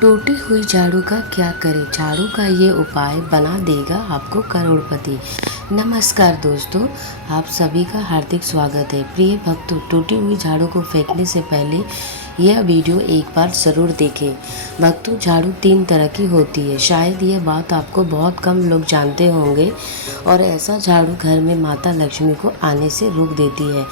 टूटी हुई झाड़ू का क्या करें, झाड़ू का ये उपाय बना देगा आपको करोड़पति। नमस्कार दोस्तों, आप सभी का हार्दिक स्वागत है। प्रिय भक्तों, टूटी हुई झाड़ू को फेंकने से पहले यह वीडियो एक बार ज़रूर देखें। भक्तों, झाड़ू 3 तरह की होती है। शायद यह बात आपको बहुत कम लोग जानते होंगे और ऐसा झाड़ू घर में माता लक्ष्मी को आने से रोक देती है।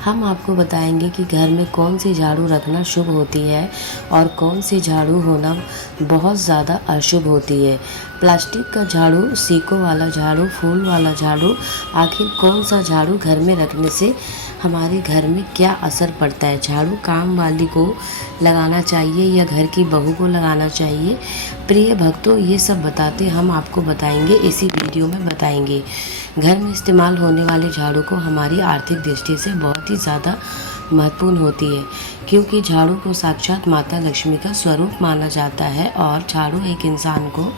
हम आपको बताएंगे कि घर में कौन सी झाड़ू रखना शुभ होती है और कौन सी झाड़ू होना बहुत ज़्यादा अशुभ होती है। प्लास्टिक का झाड़ू, सीकों वाला झाड़ू, फूल वाला झाड़ू, आखिर कौन सा झाड़ू घर में रखने से हमारे घर में क्या असर पड़ता है। झाड़ू काम वाली को लगाना चाहिए या घर की बहू को लगाना चाहिए। प्रिय भक्तों, ये सब बताते हम आपको बताएंगे, इसी वीडियो में बताएंगे। घर में इस्तेमाल होने वाले झाड़ू को हमारी आर्थिक दृष्टि से बहुत ही ज़्यादा महत्वपूर्ण होती है, क्योंकि झाड़ू को साक्षात माता लक्ष्मी का स्वरूप माना जाता है और झाड़ू एक इंसान को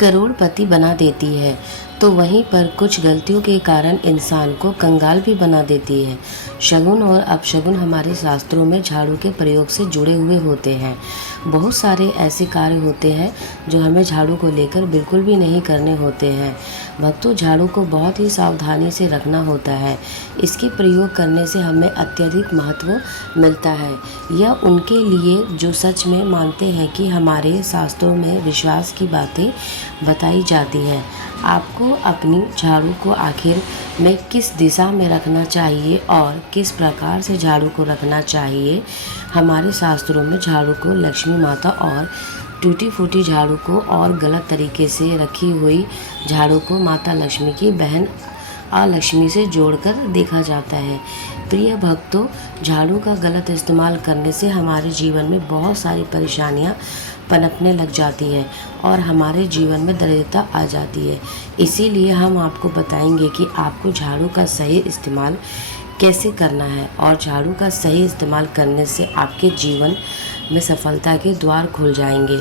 करोड़पति बना देती है, तो वहीं पर कुछ गलतियों के कारण इंसान को कंगाल भी बना देती है। शगुन और अपशगुन हमारे शास्त्रों में झाड़ू के प्रयोग से जुड़े हुए होते हैं। बहुत सारे ऐसे कार्य होते हैं जो हमें झाड़ू को लेकर बिल्कुल भी नहीं करने होते हैं। भक्तों, झाड़ू को बहुत ही सावधानी से रखना होता है। इसके प्रयोग करने से हमें अत्यधिक महत्व मिलता है। यह उनके लिए जो सच में मानते हैं कि हमारे शास्त्रों में विश्वास की बातें बताई जाती हैं। आपको अपनी झाड़ू को आखिर में किस दिशा में रखना चाहिए और किस प्रकार से झाड़ू को रखना चाहिए। हमारे शास्त्रों में झाड़ू को लक्ष्मी माता और टूटी फूटी झाड़ू को और गलत तरीके से रखी हुई झाड़ू को माता लक्ष्मी की बहन अलक्ष्मी से जोड़कर देखा जाता है। प्रिय भक्तों, झाड़ू का गलत इस्तेमाल करने से हमारे जीवन में बहुत सारी परेशानियां पनपने लग जाती है और हमारे जीवन में दरिद्रता आ जाती है। इसीलिए हम आपको बताएंगे कि आपको झाड़ू का सही इस्तेमाल कैसे करना है और झाड़ू का सही इस्तेमाल करने से आपके जीवन में सफलता के द्वार खुल जाएंगे।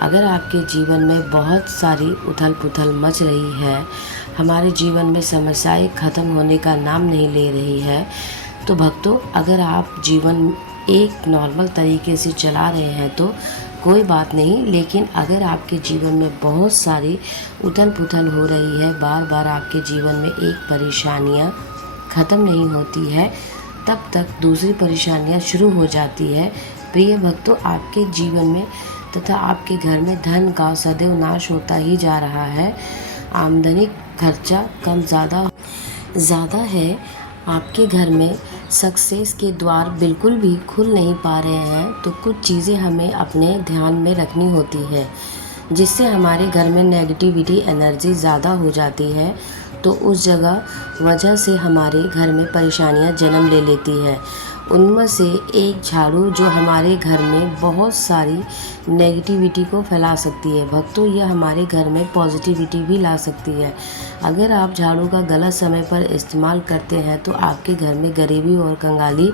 अगर आपके जीवन में बहुत सारी उथल पुथल मच रही है, हमारे जीवन में समस्याएं ख़त्म होने का नाम नहीं ले रही है, तो भक्तों, अगर आप जीवन एक नॉर्मल तरीके से चला रहे हैं तो कोई बात नहीं, लेकिन अगर आपके जीवन में बहुत सारी उथल पुथल हो रही है, बार बार आपके जीवन में एक परेशानियां ख़त्म नहीं होती है, तब तक दूसरी परेशानियां शुरू हो जाती है। प्रिय भक्तों, आपके जीवन में तथा आपके घर में धन का सदैव नाश होता ही जा रहा है। आमदनी खर्चा कम ज़्यादा है। आपके घर में सक्सेस के द्वार बिल्कुल भी खुल नहीं पा रहे हैं, तो कुछ चीज़ें हमें अपने ध्यान में रखनी होती है, जिससे हमारे घर में नेगेटिविटी एनर्जी ज़्यादा हो जाती है, तो उस वजह से हमारे घर में परेशानियां जन्म ले लेती है। उनमें से एक झाड़ू जो हमारे घर में बहुत सारी नेगेटिविटी को फैला सकती है। भक्तों, यह हमारे घर में पॉजिटिविटी भी ला सकती है। अगर आप झाड़ू का गलत समय पर इस्तेमाल करते हैं तो आपके घर में गरीबी और कंगाली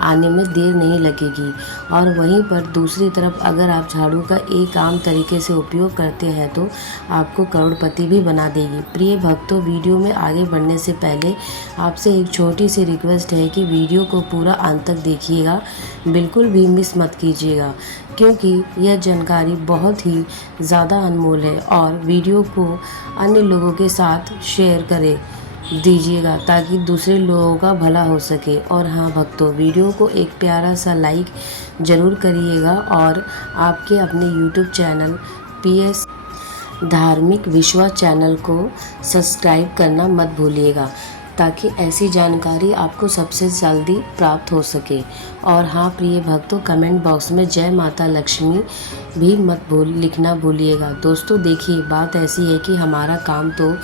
आने में देर नहीं लगेगी, और वहीं पर दूसरी तरफ अगर आप झाड़ू का एक आम तरीके से उपयोग करते हैं तो आपको करोड़पति भी बना देगी। प्रिय भक्तों, वीडियो में आगे बढ़ने से पहले आपसे एक छोटी सी रिक्वेस्ट है कि वीडियो को पूरा अंत तक देखिएगा, बिल्कुल भी मिस मत कीजिएगा, क्योंकि यह जानकारी बहुत ही ज़्यादा अनमोल है। और वीडियो को अन्य लोगों के साथ शेयर करें दीजिएगा ताकि दूसरे लोगों का भला हो सके। और हाँ भक्तों, वीडियो को एक प्यारा सा लाइक ज़रूर करिएगा और आपके अपने यूट्यूब चैनल PS धार्मिक विश्वास चैनल को सब्सक्राइब करना मत भूलिएगा, ताकि ऐसी जानकारी आपको सबसे जल्दी प्राप्त हो सके। और हाँ प्रिय भक्तों, कमेंट बॉक्स में जय माता लक्ष्मी भी मत लिखना भूलिएगा। दोस्तों देखिए, बात ऐसी है कि हमारा काम तो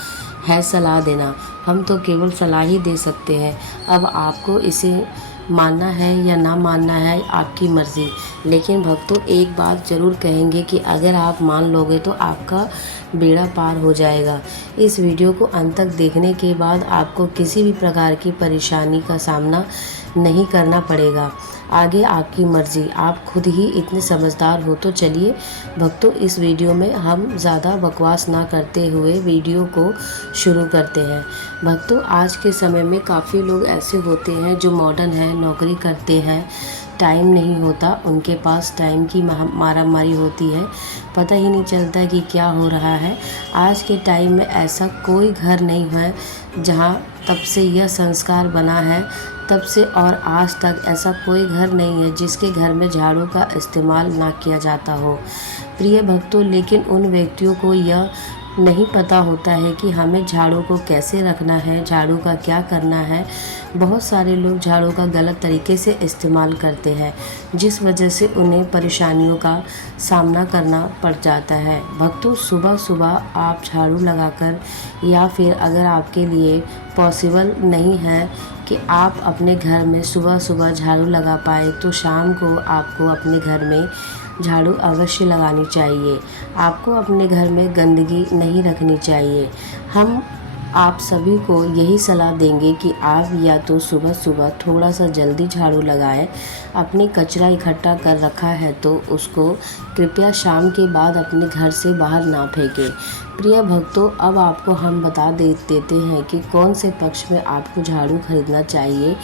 है सलाह देना, हम तो केवल सलाह ही दे सकते हैं। अब आपको इसे मानना है या ना मानना है आपकी मर्ज़ी, लेकिन भक्तों एक बात ज़रूर कहेंगे कि अगर आप मान लोगे तो आपका बेड़ा पार हो जाएगा। इस वीडियो को अंत तक देखने के बाद आपको किसी भी प्रकार की परेशानी का सामना नहीं करना पड़ेगा। आगे आपकी मर्ज़ी, आप खुद ही इतने समझदार हो। तो चलिए भक्तों, इस वीडियो में हम ज़्यादा बकवास ना करते हुए वीडियो को शुरू करते हैं। भक्तों, आज के समय में काफ़ी लोग ऐसे होते हैं जो मॉडर्न हैं, नौकरी करते हैं, टाइम नहीं होता, उनके पास टाइम की मारामारी होती है, पता ही नहीं चलता कि क्या हो रहा है। आज के टाइम में ऐसा कोई घर नहीं है जहाँ तब से यह संस्कार बना है, तब से और आज तक ऐसा कोई घर नहीं है जिसके घर में झाड़ू का इस्तेमाल ना किया जाता हो। प्रिय भक्तों, लेकिन उन व्यक्तियों को यह नहीं पता होता है कि हमें झाड़ू को कैसे रखना है, झाड़ू का क्या करना है। बहुत सारे लोग झाड़ू का गलत तरीके से इस्तेमाल करते हैं, जिस वजह से उन्हें परेशानियों का सामना करना पड़ जाता है। भक्तों, सुबह सुबह आप झाड़ू लगाकर, या फिर अगर आपके लिए पॉसिबल नहीं है कि आप अपने घर में सुबह सुबह झाड़ू लगा पाए, तो शाम को आपको अपने घर में झाड़ू अवश्य लगानी चाहिए। आपको अपने घर में गंदगी नहीं रखनी चाहिए। हम आप सभी को यही सलाह देंगे कि आप या तो सुबह सुबह थोड़ा सा जल्दी झाड़ू लगाएं। अपने कचरा इकट्ठा कर रखा है तो उसको कृपया शाम के बाद अपने घर से बाहर ना फेंकें। प्रिय भक्तों, अब आपको हम बता देते हैं कि कौन से पक्ष में आपको झाड़ू खरीदना चाहिए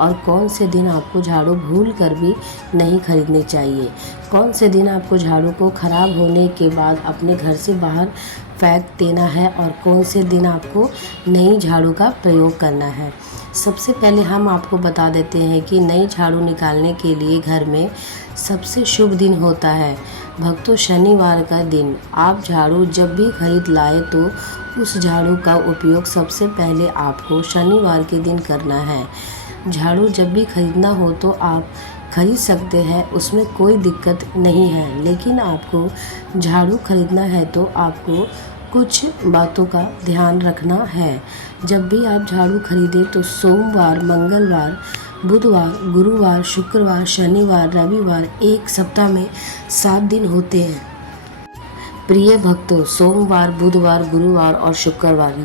और कौन से दिन आपको झाड़ू भूल कर भी नहीं खरीदनी चाहिए। कौन से दिन आपको झाड़ू को ख़राब होने के बाद अपने घर से बाहर फेंक देना है और कौन से दिन आपको नई झाड़ू का प्रयोग करना है। सबसे पहले हम आपको बता देते हैं कि नई झाड़ू निकालने के लिए घर में सबसे शुभ दिन होता है भक्तों शनिवार का दिन। आप झाड़ू जब भी खरीद लाए तो उस झाड़ू का उपयोग सबसे पहले आपको शनिवार के दिन करना है। झाड़ू जब भी खरीदना हो तो आप खरीद सकते हैं, उसमें कोई दिक्कत नहीं है, लेकिन आपको झाड़ू खरीदना है तो आपको कुछ बातों का ध्यान रखना है। जब भी आप झाड़ू खरीदें तो सोमवार, मंगलवार, बुधवार, गुरुवार, शुक्रवार, शनिवार, रविवार, एक सप्ताह में 7 दिन होते हैं। प्रिय भक्तों, सोमवार, बुधवार, गुरुवार और शुक्रवार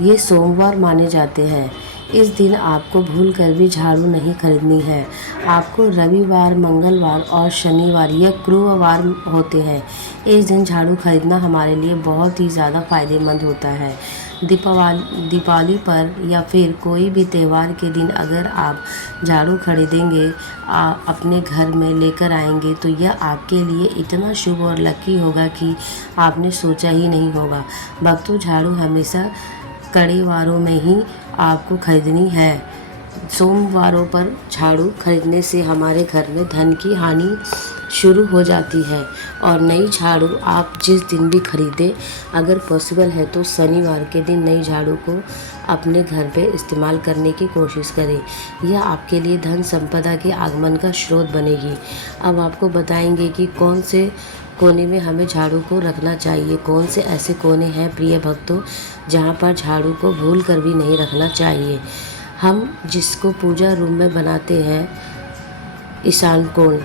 ये सोमवार माने जाते हैं। इस दिन आपको भूल कर भी झाड़ू नहीं खरीदनी है। आपको रविवार, मंगलवार और शनिवार ये गुरुवार होते हैं। इस दिन झाड़ू खरीदना हमारे लिए बहुत ही ज़्यादा फ़ायदेमंद होता है। दीपावली पर या फिर कोई भी त्यौहार के दिन अगर आप झाड़ू खरीदेंगे, अपने घर में लेकर आएंगे तो यह आपके लिए इतना शुभ और लकी होगा कि आपने सोचा ही नहीं होगा। भक्तों, झाड़ू हमेशा कड़े वारों में ही आपको खरीदनी है। सोमवारों पर झाड़ू खरीदने से हमारे घर में धन की हानि शुरू हो जाती है। और नई झाड़ू आप जिस दिन भी खरीदें, अगर पॉसिबल है तो शनिवार के दिन नई झाड़ू को अपने घर पे इस्तेमाल करने की कोशिश करें। यह आपके लिए धन संपदा के आगमन का स्रोत बनेगी। अब आपको बताएंगे कि कौन से कोने में हमें झाड़ू को रखना चाहिए। कौन से ऐसे कोने हैं प्रिय भक्तों जहाँ पर झाड़ू को भूल कर भी नहीं रखना चाहिए। हम जिसको पूजा रूम में बनाते हैं, ईशान कोण,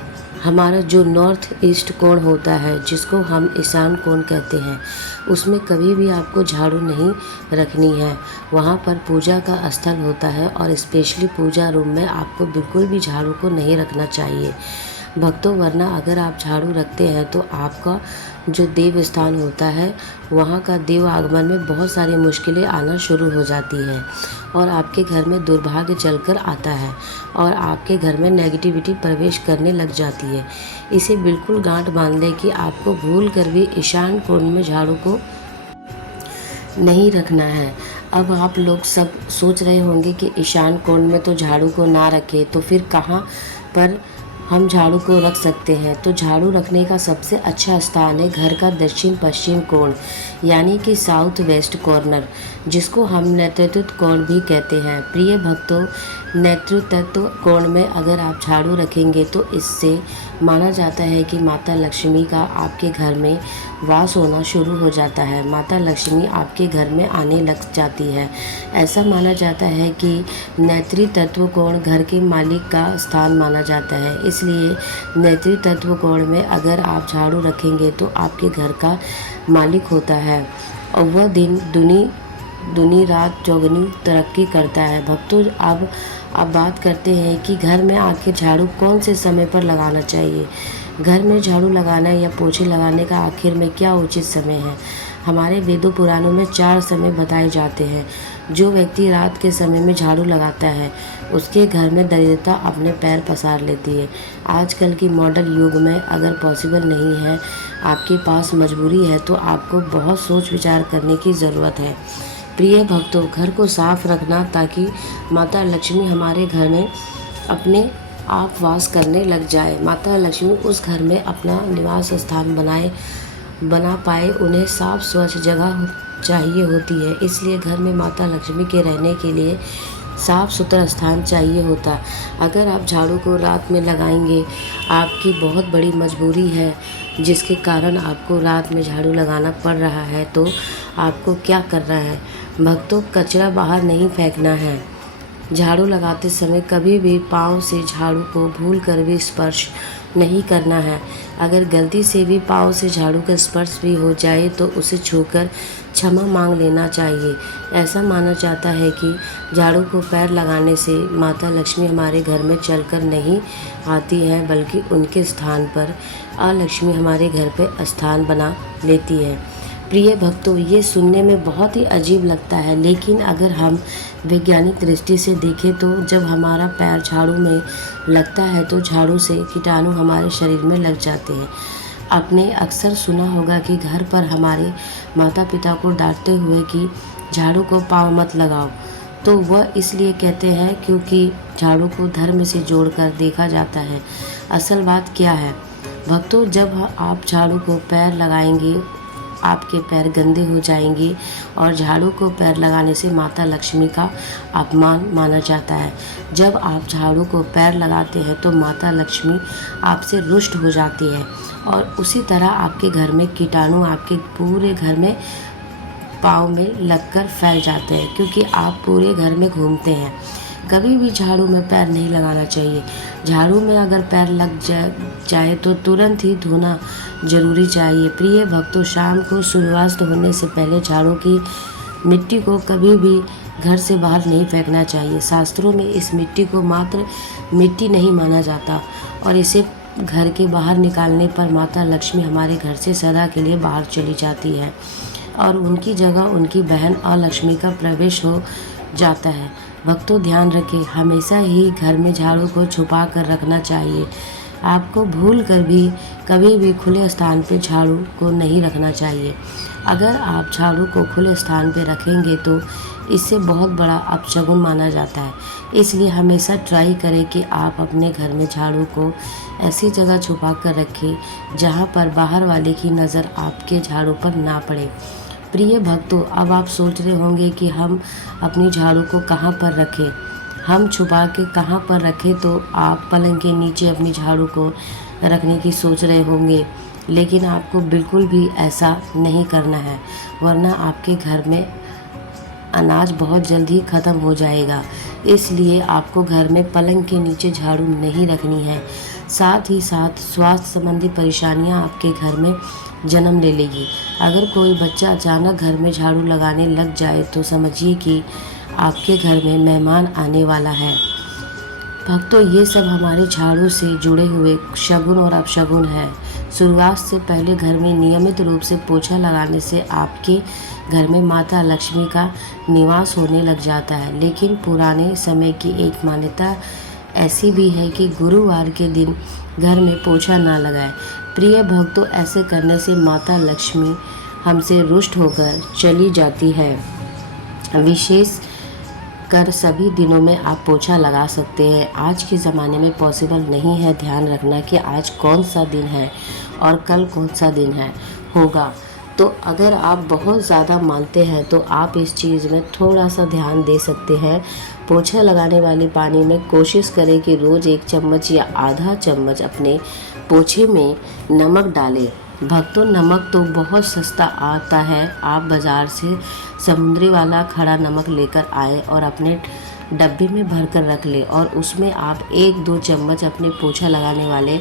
हमारा जो नॉर्थ ईस्ट कोण होता है जिसको हम ईशान कोण कहते हैं, उसमें कभी भी आपको झाड़ू नहीं रखनी है। वहाँ पर पूजा का स्थल होता है और स्पेशली पूजा रूम में आपको बिल्कुल भी झाड़ू को नहीं रखना चाहिए भक्तों, वरना अगर आप झाड़ू रखते हैं तो आपका जो देव स्थान होता है वहाँ का देव आगमन में बहुत सारी मुश्किलें आना शुरू हो जाती हैं और आपके घर में दुर्भाग्य चलकर आता है और आपके घर में नेगेटिविटी प्रवेश करने लग जाती है। इसे बिल्कुल गांठ बांध लें कि आपको भूल कर भी ईशान कोण में झाड़ू को नहीं रखना है। अब आप लोग सब सोच रहे होंगे कि ईशान कोण में तो झाड़ू को ना रखें, तो फिर कहाँ पर हम झाड़ू को रख सकते हैं। तो झाड़ू रखने का सबसे अच्छा स्थान है घर का दक्षिण पश्चिम कोण, यानी कि साउथ वेस्ट कॉर्नर, जिसको हम नेतृत्व कोण भी कहते हैं। प्रिय भक्तों, नेतृत्व कोण में अगर आप झाड़ू रखेंगे तो इससे माना जाता है कि माता लक्ष्मी का आपके घर में वास होना शुरू हो जाता है। माता लक्ष्मी आपके घर में आने लग जाती है। ऐसा माना जाता है कि नेतृत्व कोण घर के मालिक का स्थान माना जाता है, इसलिए नेतृत्व कोण में अगर आप झाड़ू रखेंगे तो आपके घर का मालिक होता है और वह दिन दुनी रात चौगुनी तरक्की करता है। भक्तों, अब बात करते हैं कि घर में आखिर झाड़ू कौन से समय पर लगाना चाहिए। घर में झाड़ू लगाना या पोछे लगाने का आखिर में क्या उचित समय है। हमारे वेदों पुराणों में 4 समय बताए जाते हैं। जो व्यक्ति रात के समय में झाड़ू लगाता है उसके घर में दरिद्रता अपने पैर पसार लेती है। आजकल की मॉडर्न युग में अगर पॉसिबल नहीं है, आपके पास मजबूरी है, तो आपको बहुत सोच विचार करने की ज़रूरत है। प्रिय भक्तों, घर को साफ रखना ताकि माता लक्ष्मी हमारे घर में अपने आप वास करने लग जाए। माता लक्ष्मी उस घर में अपना निवास स्थान बना पाए, उन्हें साफ स्वच्छ जगह चाहिए होती है। इसलिए घर में माता लक्ष्मी के रहने के लिए साफ सुथरा स्थान चाहिए होता। अगर आप झाड़ू को रात में लगाएंगे, आपकी बहुत बड़ी मजबूरी है जिसके कारण आपको रात में झाड़ू लगाना पड़ रहा है, तो आपको क्या करना है भक्तों? कचरा बाहर नहीं फेंकना है। झाड़ू लगाते समय कभी भी पाँव से झाड़ू को भूलकर भी स्पर्श नहीं करना है। अगर गलती से भी पाँव से झाड़ू का स्पर्श भी हो जाए तो उसे छूकर क्षमा मांग लेना चाहिए। ऐसा माना जाता है कि झाड़ू को पैर लगाने से माता लक्ष्मी हमारे घर में चलकर नहीं आती है, बल्कि उनके स्थान पर अलक्ष्मी हमारे घर पर स्थान बना लेती है। प्रिय भक्तों, ये सुनने में बहुत ही अजीब लगता है, लेकिन अगर हम वैज्ञानिक दृष्टि से देखें तो जब हमारा पैर झाड़ू में लगता है तो झाड़ू से कीटाणु हमारे शरीर में लग जाते हैं। आपने अक्सर सुना होगा कि घर पर हमारे माता पिता को डांटते हुए कि झाड़ू को पाँव मत लगाओ, तो वह इसलिए कहते हैं क्योंकि झाड़ू को धर्म से जोड़कर देखा जाता है। असल बात क्या है भक्तों? जब आप झाड़ू को पैर लगाएंगे, आपके पैर गंदे हो जाएंगे और झाड़ू को पैर लगाने से माता लक्ष्मी का अपमान माना जाता है। जब आप झाड़ू को पैर लगाते हैं तो माता लक्ष्मी आपसे रुष्ट हो जाती है और उसी तरह आपके घर में कीटाणु आपके पूरे घर में पाँव में लगकर फैल जाते हैं, क्योंकि आप पूरे घर में घूमते हैं। कभी भी झाड़ू में पैर नहीं लगाना चाहिए। झाड़ू में अगर पैर लग जाए तो तुरंत ही धोना जरूरी चाहिए। प्रिय भक्तों, शाम को सूर्यास्त होने से पहले झाड़ू की मिट्टी को कभी भी घर से बाहर नहीं फेंकना चाहिए। शास्त्रों में इस मिट्टी को मात्र मिट्टी नहीं माना जाता और इसे घर के बाहर निकालने पर माता लक्ष्मी हमारे घर से सदा के लिए बाहर चली जाती है और उनकी जगह उनकी बहन अलक्ष्मी का प्रवेश हो जाता है। भक्तों, ध्यान रखें, हमेशा ही घर में झाड़ू को छुपा कर रखना चाहिए। आपको भूल कर भी कभी भी खुले स्थान पर झाड़ू को नहीं रखना चाहिए। अगर आप झाड़ू को खुले स्थान पर रखेंगे तो इससे बहुत बड़ा अपशगुन माना जाता है। इसलिए हमेशा ट्राई करें कि आप अपने घर में झाड़ू को ऐसी जगह छुपा कर रखें जहां पर बाहर वाले की नज़र आपके झाड़ू पर ना पड़े। प्रिय भक्तों, अब आप सोच रहे होंगे कि हम अपनी झाड़ू को कहाँ पर रखें, हम छुपा के कहाँ पर रखें। तो आप पलंग के नीचे अपनी झाड़ू को रखने की सोच रहे होंगे, लेकिन आपको बिल्कुल भी ऐसा नहीं करना है, वरना आपके घर में अनाज बहुत जल्दी ख़त्म हो जाएगा। इसलिए आपको घर में पलंग के नीचे झाड़ू नहीं रखनी है। साथ ही साथ स्वास्थ्य संबंधी परेशानियां आपके घर में जन्म ले लेगी। अगर कोई बच्चा अचानक घर में झाड़ू लगाने लग जाए तो समझिए कि आपके घर में मेहमान आने वाला है। भक्तों, ये सब हमारे झाड़ू से जुड़े हुए शगुन और अपशगुन है। सूर्यास्त से पहले घर में नियमित रूप से पोछा लगाने से आपके घर में माता लक्ष्मी का निवास होने लग जाता है। लेकिन पुराने समय की एक मान्यता ऐसी भी है कि गुरुवार के दिन घर में पोछा ना लगाएं। प्रिय भक्तों, ऐसे करने से माता लक्ष्मी हमसे रुष्ट होकर चली जाती है। विशेष कर सभी दिनों में आप पोछा लगा सकते हैं। आज के ज़माने में पॉसिबल नहीं है ध्यान रखना कि आज कौन सा दिन है और कल कौन सा दिन है होगा। तो अगर आप बहुत ज़्यादा मानते हैं तो आप इस चीज़ में थोड़ा सा ध्यान दे सकते हैं। पोछा लगाने वाले पानी में कोशिश करें कि रोज़ 1 चम्मच या आधा चम्मच अपने पोछे में नमक डालें। भक्तों, नमक तो बहुत सस्ता आता है। आप बाज़ार से समुद्री वाला खड़ा नमक लेकर आए और अपने डब्बे में भर कर रख लें और उसमें आप 1-2 चम्मच अपने पोछा लगाने वाले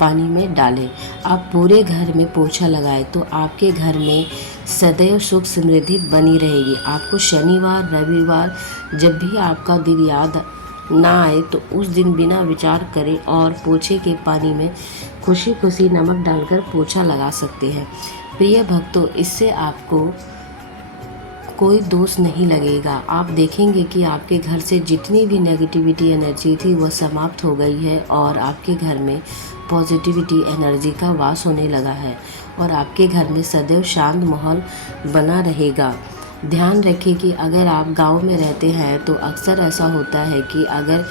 पानी में डालें। आप पूरे घर में पोछा लगाएं तो आपके घर में सदैव सुख समृद्धि बनी रहेगी। आपको शनिवार रविवार जब भी आपका दिन याद ना आए तो उस दिन बिना विचार करें और पोछे के पानी में खुशी खुशी नमक डालकर पोछा लगा सकते हैं। प्रिय भक्तों, इससे आपको कोई दोष नहीं लगेगा। आप देखेंगे कि आपके घर से जितनी भी नेगेटिविटी एनर्जी थी वह समाप्त हो गई है और आपके घर में पॉजिटिविटी एनर्जी का वास होने लगा है और आपके घर में सदैव शांत माहौल बना रहेगा। ध्यान रखें कि अगर आप गांव में रहते हैं तो अक्सर ऐसा होता है कि अगर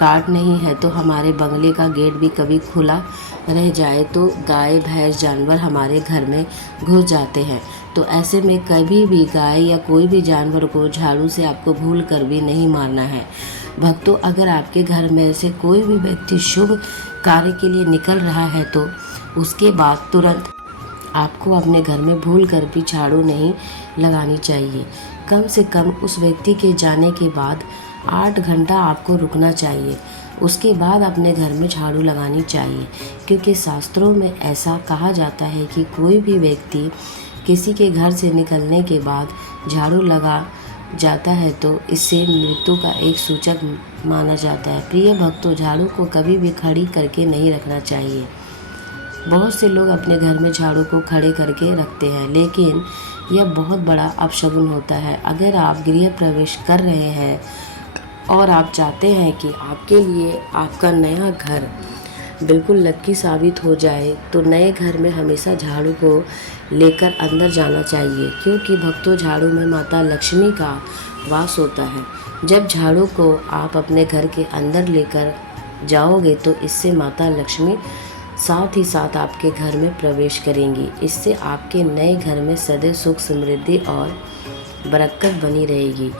गार्ड नहीं है तो हमारे बंगले का गेट भी कभी खुला रह जाए तो गाय भैंस जानवर हमारे घर में घुस जाते हैं। तो ऐसे में कभी भी गाय या कोई भी जानवर को झाड़ू से आपको भूल कर भी नहीं मारना है। भक्तों, अगर आपके घर में से कोई भी व्यक्ति शुभ कार्य के लिए निकल रहा है तो उसके बाद तुरंत आपको अपने घर में भूल कर भी झाड़ू नहीं लगानी चाहिए। कम से कम उस व्यक्ति के जाने के बाद 8 घंटा आपको रुकना चाहिए, उसके बाद अपने घर में झाड़ू लगानी चाहिए। क्योंकि शास्त्रों में ऐसा कहा जाता है कि कोई भी व्यक्ति किसी के घर से निकलने के बाद झाड़ू लगा जाता है तो इससे मृत्यु का एक सूचक माना जाता है। प्रिय भक्तों, झाड़ू को कभी भी खड़ी करके नहीं रखना चाहिए। बहुत से लोग अपने घर में झाड़ू को खड़े करके रखते हैं, लेकिन यह बहुत बड़ा अपशगुन होता है। अगर आप गृह प्रवेश कर रहे हैं और आप चाहते हैं कि आपके लिए आपका नया घर बिल्कुल लक्की साबित हो जाए तो नए घर में हमेशा झाड़ू को लेकर अंदर जाना चाहिए। क्योंकि भक्तों, झाड़ू में माता लक्ष्मी का वास होता है। जब झाड़ू को आप अपने घर के अंदर लेकर जाओगे तो इससे माता लक्ष्मी साथ ही साथ आपके घर में प्रवेश करेंगी। इससे आपके नए घर में सदैव सुख समृद्धि और बरकत बनी रहेगी।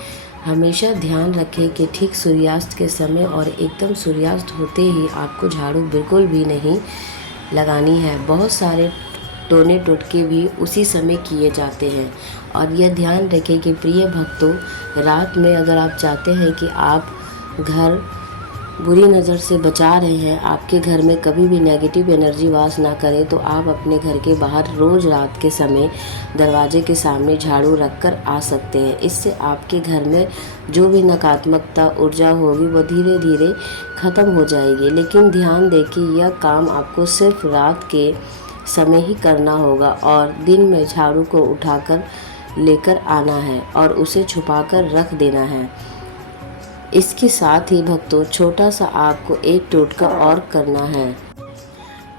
हमेशा ध्यान रखें कि ठीक सूर्यास्त के समय और एकदम सूर्यास्त होते ही आपको झाड़ू बिल्कुल भी नहीं लगानी है। बहुत सारे टोने टोटके भी उसी समय किए जाते हैं। और यह ध्यान रखें कि प्रिय भक्तों, रात में अगर आप चाहते हैं कि आप घर बुरी नज़र से बचा रहे हैं, आपके घर में कभी भी नेगेटिव एनर्जी वास ना करे, तो आप अपने घर के बाहर रोज़ रात के समय दरवाजे के सामने झाड़ू रखकर आ सकते हैं। इससे आपके घर में जो भी नकारात्मकता ऊर्जा होगी वो धीरे धीरे ख़त्म हो जाएगी। लेकिन ध्यान दें कि यह काम आपको सिर्फ रात के समय ही करना होगा और दिन में झाड़ू को उठाकर लेकर आना है और उसे छुपाकर रख देना है। इसके साथ ही भक्तों, छोटा सा आपको एक टोटका और करना है।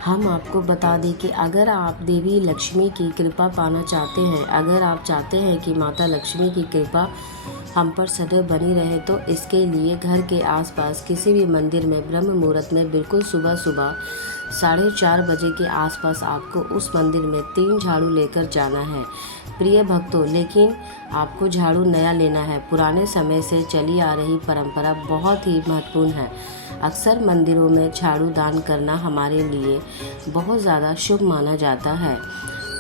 हम आपको बता दें कि अगर आप देवी लक्ष्मी की कृपा पाना चाहते हैं, अगर आप चाहते हैं कि माता लक्ष्मी की कृपा हम पर सदैव बनी रहे, तो इसके लिए घर के आसपास किसी भी मंदिर में ब्रह्म मुहूर्त में बिल्कुल सुबह सुबह 4:30 बजे के आसपास आपको उस मंदिर में 3 झाड़ू लेकर जाना है। प्रिय भक्तों, लेकिन आपको झाड़ू नया लेना है। पुराने समय से चली आ रही परंपरा बहुत ही महत्वपूर्ण है। अक्सर मंदिरों में झाड़ू दान करना हमारे लिए बहुत ज़्यादा शुभ माना जाता है।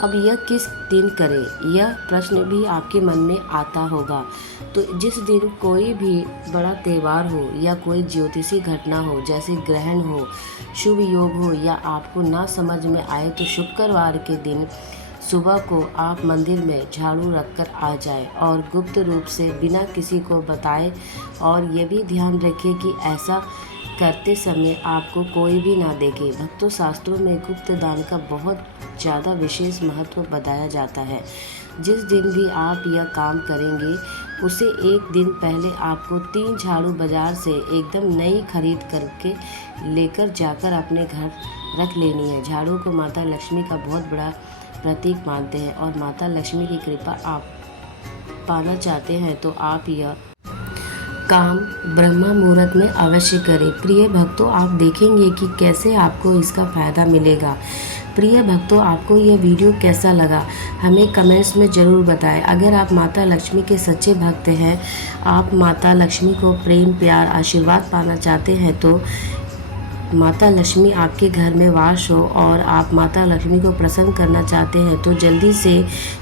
अब यह किस दिन करें, यह प्रश्न भी आपके मन में आता होगा। तो जिस दिन कोई भी बड़ा त्यौहार हो या कोई ज्योतिषी घटना हो, जैसे ग्रहण हो, शुभ योग हो, या आपको ना समझ में आए तो शुक्रवार के दिन सुबह को आप मंदिर में झाड़ू रखकर आ जाए और गुप्त रूप से बिना किसी को बताए। और ये भी ध्यान रखें कि ऐसा करते समय आपको कोई भी ना देखे। भक्तों, शास्त्रों में गुप्त दान का बहुत ज़्यादा विशेष महत्व बताया जाता है। जिस दिन भी आप यह काम करेंगे उसे एक दिन पहले आपको 3 झाड़ू बाज़ार से एकदम नई खरीद करके लेकर जाकर अपने घर रख लेनी है। झाड़ू को माता लक्ष्मी का बहुत बड़ा प्रतीक मानते हैं और माता लक्ष्मी की कृपा आप पाना चाहते हैं तो आप यह काम ब्रह्मा मुहूर्त में अवश्य करें। प्रिय भक्तों, आप देखेंगे कि कैसे आपको इसका फ़ायदा मिलेगा। प्रिय भक्तों, आपको यह वीडियो कैसा लगा हमें कमेंट्स में ज़रूर बताएं। अगर आप माता लक्ष्मी के सच्चे भक्त हैं, आप माता लक्ष्मी को प्रेम प्यार आशीर्वाद पाना चाहते हैं, तो माता लक्ष्मी आपके घर में वास हो और आप माता लक्ष्मी को प्रसन्न करना चाहते हैं, तो जल्दी से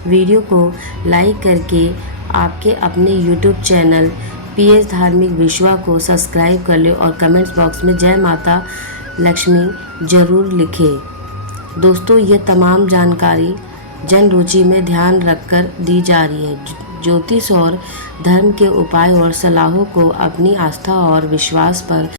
वीडियो को लाइक करके आपके अपने यूट्यूब चैनल PS धार्मिक विश्वा को सब्सक्राइब कर ले और कमेंट्स बॉक्स में जय माता लक्ष्मी ज़रूर लिखें। दोस्तों, ये तमाम जानकारी जन रुचि में ध्यान रखकर दी जा रही है। ज्योतिष और धर्म के उपाय और सलाहों को अपनी आस्था और विश्वास पर